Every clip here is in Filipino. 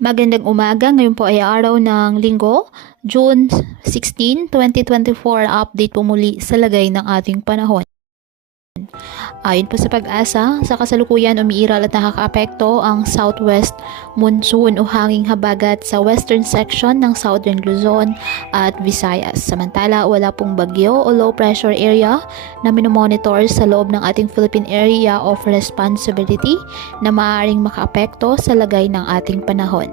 Magandang umaga, ngayon po ay araw ng Linggo, June 16, 2024. Update po muli sa lagay ng ating panahon. Ayon po sa Pag-asa, sa kasalukuyan umiiral at nakakaapekto ang southwest monsoon o hanging habagat sa western section ng Southern Luzon at Visayas. Samantala, wala pong bagyo o low pressure area na minomonitor sa loob ng ating Philippine Area of Responsibility na maaaring makaapekto sa lagay ng ating panahon.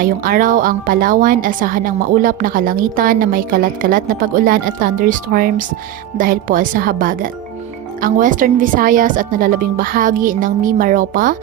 Ngayong araw, ang Palawan asahan ang maulap na kalangitan na may kalat-kalat na pag-ulan at thunderstorms dahil po sa habagat. Ang Western Visayas at nalalabing bahagi ng Mimaropa,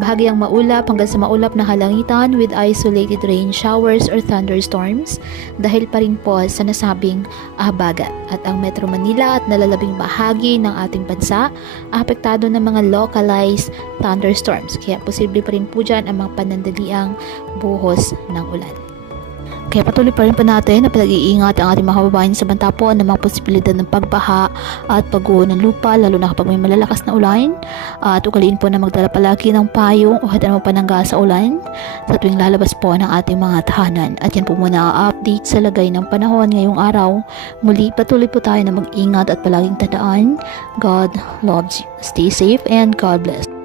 bahagyang maulap hanggang sa maulap na kalangitan with isolated rain showers or thunderstorms dahil pa rin po sa nasabing habagat. At ang Metro Manila at nalalabing bahagi ng ating bansa, apektado ng mga localized thunderstorms. Kaya posible pa rin po dyan ang mga panandaliang buhos ng ulan. Kaya patuloy pa rin po natin na pinag-iingat ang ating mga kababayan sa banta po ng mga posibilidad ng pagbaha at pagguho ng lupa, lalo na kapag may malalakas na ulan. At ugaliin po na magdala palagi ng payong o hatan mo panangga sa ulan sa tuwing lalabas po ng ating mga tahanan. At yan po muna ang update sa lagay ng panahon ngayong araw. Muli patuloy po tayo na mag-ingat at palaging tandaan, God loves you. Stay safe and God bless.